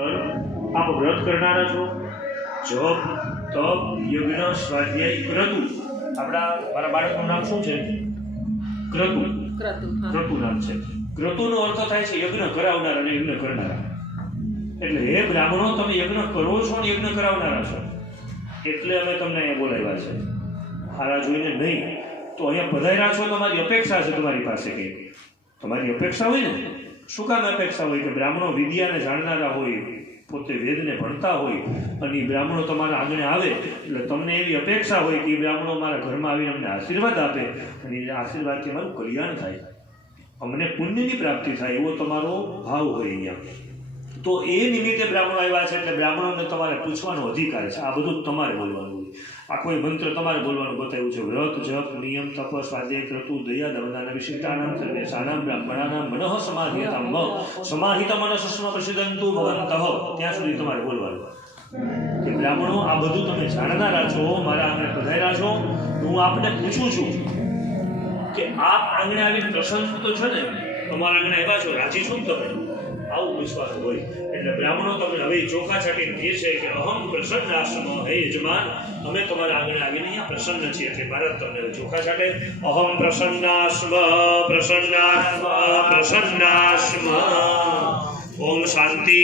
આપ વ્રત કરનારા છો, જપ તપ યજ્ઞ સ્વાધ્યાય ક્રતુ. મારા બાળકનું નામ શું છે? ક્રતુ. ક્રતુ નામ છે. ક્રતુનો અર્થ થાય છે યજ્ઞ કરાવનાર અને યજ્ઞ કરનારા. એટલે હે બ્રાહ્મણો, તમે યજ્ઞ કરો છો અને યજ્ઞ કરાવનારા છો, એટલે અમે તમને અહીંયા બોલાવ્યા છે. હારા જોઈને નહીં તો અહીંયા પધાર્યા છો, તમારી અપેક્ષા છે તમારી પાસે. કે તમારી અપેક્ષા હોય ને, શું કામ અપેક્ષા હોય? કે બ્રાહ્મણો વિદ્યાને જાણનારા હોય, પોતે વેદને ભણતા હોય, અને એ બ્રાહ્મણો તમારા આંગણે આવે એટલે તમને એવી અપેક્ષા હોય કે એ બ્રાહ્મણો મારા ઘરમાં આવીને અમને આશીર્વાદ આપે, અને એ આશીર્વાદથી અમારું કલ્યાણ થાય, અમને પુણ્યની પ્રાપ્તિ થાય, એવો તમારો ભાવ હોય અહીંયા. તો એ નિમિત્તે બ્રાહ્મણો આવ્યા છે. એટલે બ્રાહ્મણોને તમારે પૂછવાનો અધિકાર છે. આ બધું તમારે બોલવાનું હોય. આખો મંત્ર તમારે બોલવાનું બતાવ્યું છે. વ્રત જપ નિયમ તપ સ્વાધ્યાય ક્રતુ દયા દમના વિશિષ્ટાનામ સર્વેશાનામ બ્રાહ્મણાનામ મનઃ સમાધિયતામ સમાહિત મનસસ્મ પ્રસિદ્ધંતુ ભવંતઃ. ત્યાં સુધી તમારે બોલવાનું કે બ્રાહ્મણો, આ બધું તમે જાણનારા છો, મારા આંગણે પધાર્યા છો. હું આપને પૂછું છું કે આપ આંગણે આવીને પ્રસન્ન તો છો ને? તમારા આંગણે આવ્યા છો, રાજી છો ને તમે? આવું પૂછવાનું હોય. એટલે બ્રાહ્મણો તમને હવે ચોખા છાટીને કહે છે કે અહમ પ્રસન્નાશ્રમ, હે યજમાન, અમે તમારા આંગણે આવીને અહીંયા પ્રસન્ન છીએ. એટલે મહારાજ તમને ચોખા છાટે. અહમ પ્રસન્નાશ્રમ પ્રસન્નાશ્રમ પ્રસન્નાશ્રમ. ઓમ શાંતિ.